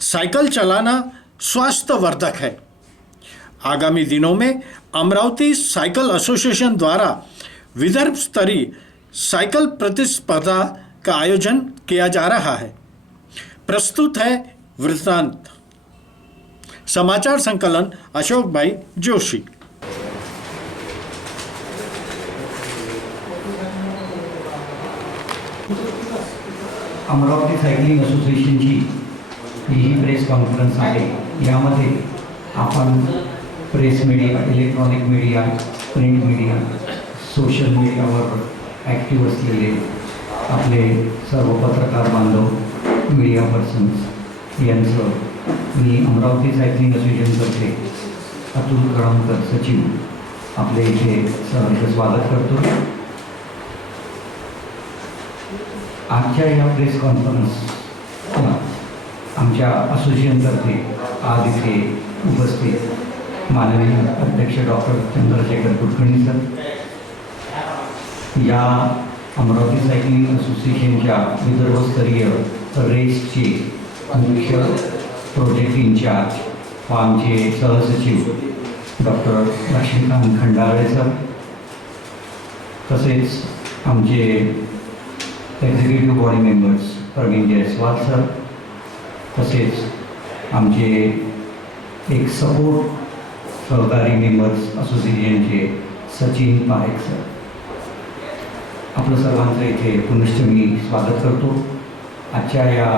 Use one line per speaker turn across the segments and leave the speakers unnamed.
Cycle चलाना स्वास्थ्यवर्धक है। आगामी दिनों में अमरावती साइकिल एसोसिएशन द्वारा विदर्भ स्तरीय साइकिल प्रतिस्पर्धा का आयोजन किया जा रहा है। प्रस्तुत है वृत्तांत। समाचार संकलन अशोक भाई जोशी।
अमरावती सायकलिंग असोसिएशनची ही प्रेस कॉन्फरन्स आहे. यामध्ये आपण press media electronic media print media social मीडियावर ॲक्टिव्ह असलेले आपले सर्व पत्रकार बांधव मीडिया पर्सन्स यांचं मी अमरावती सायकलिंग असोसिएशनतर्फे अतुल कळमकर सचिव आपले इथे सहर्ष स्वागत करतो. आजच्या या प्रेस कॉन्फरन्स आमच्या असोसिएशनतर्फे आज इथे उपस्थित माननीय अध्यक्ष डॉक्टर चंद्रशेखर कुलकर्णी सर. या अमरावती सायकलिंग असोसिएशनच्या विदर्भस्तरीय रेसचे मुख्य प्रोजेक्ट इन्चार्ज व आमचे सहसचिव डॉक्टर लक्ष्मीकांत खंडागळे सर. तसेच आमचे executive body members Pravin Jaiswal sir. तसेच आमचे एक सपोर्ट सहकारी मेंबर्स असोसिएशनचे सचिन पारेख सर. आपलं सर्वांचं इथे पुनश्च मी स्वागत करतो. आजच्या या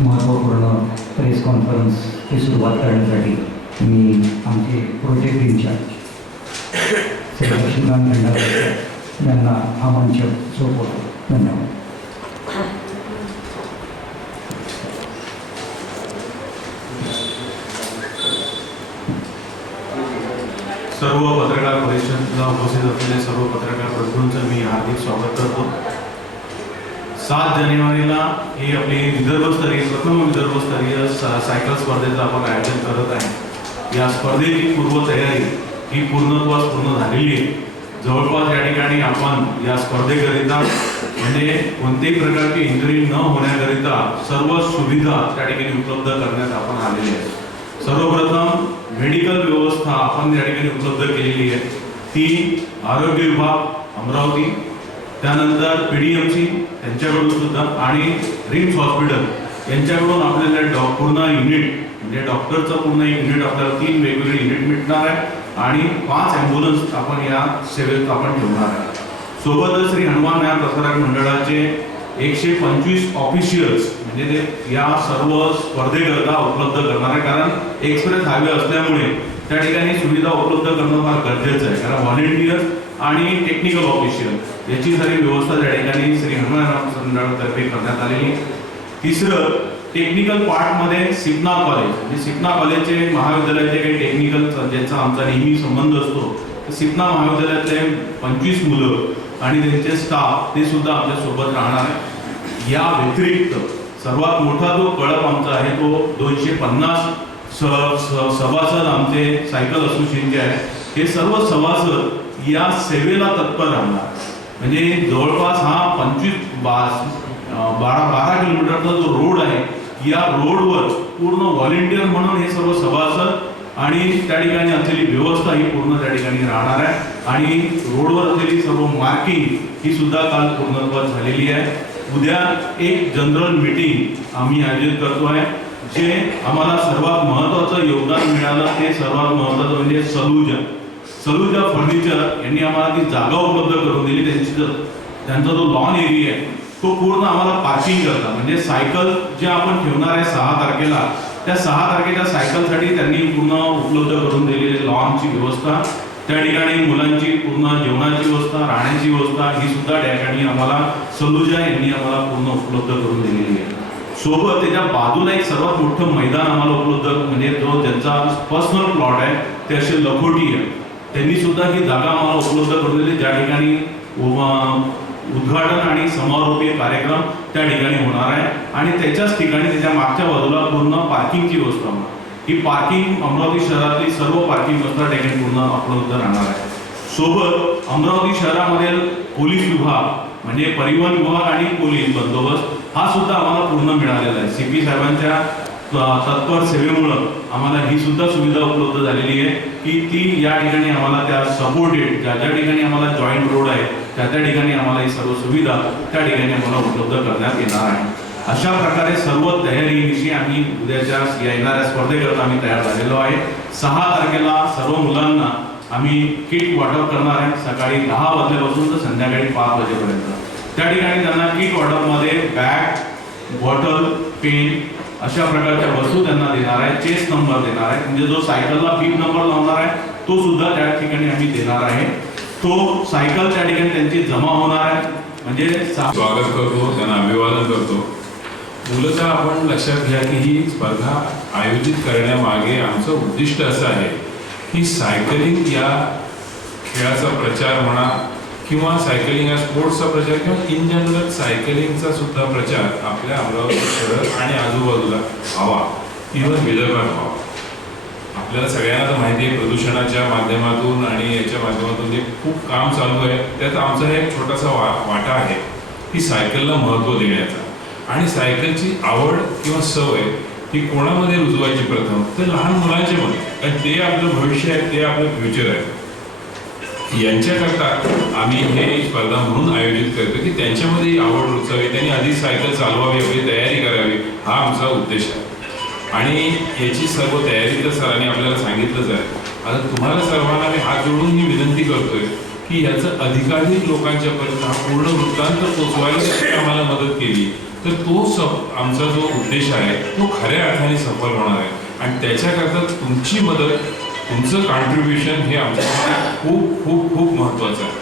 महत्त्वपूर्ण प्रेस कॉन्फरन्सची सुरुवात करण्यासाठी मी आमचे प्रोजेक्ट इन्चार्ज श्री लक्ष्मीकांत यांना हा मंच सोपवतो. धन्यवाद.
सर्व पत्रकार परिषदेला उपस्थित असलेल्या सर्व पत्रकार बंधूंचं मी हार्दिक स्वागत करतो. सात जानेवारीला ही आपली विदर्भस्तरीय प्रथम विदर्भस्तरीय सायकल स्पर्धेचं आपण आयोजन करत आहे. या स्पर्धेची पूर्वतयारी ही पूर्णत्वास पूर्ण झालेली आहे. जवळपास या ठिकाणी आपण या स्पर्धेकरिता म्हणजे कोणत्याही प्रकारची इंजुरी न होण्याकरिता सर्व सुविधा त्या ठिकाणी उपलब्ध करण्यात आपण आलेली आहे. सर्वप्रथम मेडिकल व्यवस्था आपण या ठिकाणी उपलब्ध केलेली आहे. ती आरोग्य विभाग अमरावती त्यानंतर पी डी एम सी यांच्याकडून सुद्धा आणि रिम्स हॉस्पिटल यांच्याकडून आपल्याला डॉ पूर्ण युनिट म्हणजे डॉक्टरचं पूर्ण युनिट आपल्याला तीन वेगवेगळे युनिट मिळणार आहे आणि पाच ॲम्ब्युलन्स आपण या सेवेत आपण ठेवणार आहे. सोबतच श्री हनुमान या प्रसारक मंडळाचे एकशे पंचवीस ऑफिशियल्स म्हणजे ते या सर्व स्पर्धेकरता उपलब्ध करणार आहे. कारण एक्सप्रेस हायवे असल्यामुळे त्या ठिकाणी सुविधा उपलब्ध करणं फार गरजेचं आहे. कारण व्हॉलेंटियर आणि टेक्निकल ऑफिशियल याची सारी व्यवस्था त्या ठिकाणी श्री हनुमान मंडळातर्फे करण्यात आलेली तिसरं टेक्निकल पार्टमध्ये सिपना कॉलेज म्हणजे सिपना कॉलेजचे महाविद्यालयाचे काही टेक्निकल ज्यांचा आमचा नेहमी संबंध असतो. तर सिपना महाविद्यालयातले पंचवीस मुलं आणि त्यांचे स्टाफ ते सुद्धा आपल्यासोबत राहणार आहे या व्यतिरिक्त सर्वात मोठा जो कळप आमचा आहे तो दोनशे पन्नास स सभासद आमचे सायकल असोसिएशनचे आहे हे सर्व सभासद या सेवेला तत्पर राहणार. म्हणजे जवळपास हा पंचवीस बा बारा बारा किलोमीटरचा जो रोड आहे या रोडवर पूर्ण व्हॉलेंटियर म्हणून हे सर्व सभासद आणि त्या ठिकाणी असलेली व्यवस्था ही पूर्ण त्या ठिकाणी राहणार आहे. आणि रोडवर असलेली सर्व मार्किंग ही सुद्धा काल पूर्णत्वात झालेली आहे. उद्या एक जनरल मीटिंग आम्ही आयोजित करतो आहे जे आम्हाला सर्वात महत्त्वाचं योगदान मिळालं ते सर्वात महत्त्वाचं म्हणजे सलुजा. सलुजा फर्निचर यांनी आम्हाला ती जागा उपलब्ध करून दिली. त्यांची त्यांचा जो लॉन एरिया आहे तो पूर्ण आम्हाला पार्किंग करता. म्हणजे सायकल जे आपण ठेवणार आहे सहा तारखेला त्या सहा तारखेच्या सायकलसाठी त्यांनी पूर्ण उपलब्ध करून दिलेली लॉनची व्यवस्था. त्या ठिकाणी मुलांची पूर्ण जेवणाची व्यवस्था राहण्याची व्यवस्था ही सुद्धा त्या ठिकाणी आम्हाला सलुजा यांनी आम्हाला पूर्ण उपलब्ध करून दिलेली आहे. सोबत त्याच्या बाजूला एक सर्वात मोठं मैदान आम्हाला उपलब्ध म्हणजे जो ज्यांचा पर्सनल प्लॉट आहे ते असे लखोटी आहे. त्यांनी सुद्धा ही जागा आम्हाला उपलब्ध करून दिली. ज्या ठिकाणी उद्घाटन आणि समारोपीय कार्यक्रम त्या ठिकाणी होणार आहे. आणि त्याच्याच ठिकाणी त्याच्या मागच्या बाजूला पूर्ण पार्किंगची व्यवस्था होणार ही पार्किंग अमरावती शहरातली सर्व पार्किंग व्यवस्था ठिकाणी पूर्ण उपलब्ध राहणार आहे. सोबत अमरावती शहरामधील पोलीस विभाग म्हणजे परिवहन विभाग आणि पोलीस बंदोबस्त हा सुद्धा आम्हाला पूर्ण मिळालेला आहे. सी पी साहेबांच्या तत्पर सेवेमुळं आम्हाला ही सुद्धा सुविधा उपलब्ध झालेली आहे की ती या ठिकाणी आम्हाला त्या सपोर्टेड ज्या ज्या ठिकाणी आम्हाला जॉईंट रोड आहे त्या त्या ठिकाणी आम्हाला ही सर्व सुविधा त्या ठिकाणी आम्हाला उपलब्ध करण्यात येणार आहे. अशा प्रकारे सर्व तयारीनिशी आम्ही उद्याच्या येणाऱ्या स्पर्धेकरता आम्ही तयार झालेलो आहे. सहा तारखेला सर्व मुलांना आम्ही किट वाटप करणार आहे. सकाळी दहा वाजल्यापासून तर संध्याकाळी पाच वाजेपर्यंत. त्या ठिकाणी त्यांना किट वाटपमध्ये बॅग बॉटल पेन अशा प्रकारच्या वस्तू त्यांना देणार आहे. चेस नंबर देणार आहे. म्हणजे जो सायकलला बिग नंबर लावणार आहे तो सुद्धा त्या ठिकाणी आम्ही देणार आहे. तो सायकल त्या ठिकाणी त्यांची जमा होणार आहे. म्हणजे
स्वागत करतो त्यांना अभिवादन करतो. मूलतः आपण लक्षात घ्या की ही स्पर्धा आयोजित करण्यामागे आमचं उद्दिष्ट असं आहे की सायकलिंग या खेळाचा प्रचार म्हणा किंवा सायकलिंग या स्पोर्ट्सचा प्रचार किंवा इन जनरल सायकलिंगचा सुद्धा प्रचार आपल्या अमरावती शहर आणि आजूबाजूला व्हावा. इव्हन विदर्भात व्हावा. आपल्याला सगळ्यांना माहिती आहे प्रदूषणाच्या माध्यमातून आणि याच्या माध्यमातून जे खूप काम चालू आहे त्यात आमचा एक छोटासा वा वाटा आहे की सायकलला महत्त्व देण्याचा. आणि सायकलची आवड किंवा सवय ही कोणामध्ये रुजवायची प्रथम? तर लहान मुलांच्या मध्ये कारण ते आपलं भविष्य आहे ते आपलं फ्युचर आहे. यांच्याकरता आम्ही हे स्पर्धा म्हणून आयोजित करतो की त्यांच्यामध्ये आवड रुचावी त्यांनी आधी सायकल चालवावी आपली तयारी करावी हा आमचा उद्देश आहे. आणि याची सर्व तयारी तर सरांनी आपल्याला सांगितलंच आहे. आता तुम्हाला सर्वांना मी हात जोडून मी विनंती करतोय की याचं अधिकाधिक लोकांच्यापर्यंत हा पूर्ण वृत्तांत पोचवायला आम्हाला मदत केली. तर तो स आमचा जो उद्देश आहे तो खऱ्या अर्थाने सफल होणार आहे. आणि त्याच्याकरता तुमची मदत तुमचं कॉन्ट्रीब्युशन हे आमच्यासाठी खूप खूप खूप महत्त्वाचं आहे.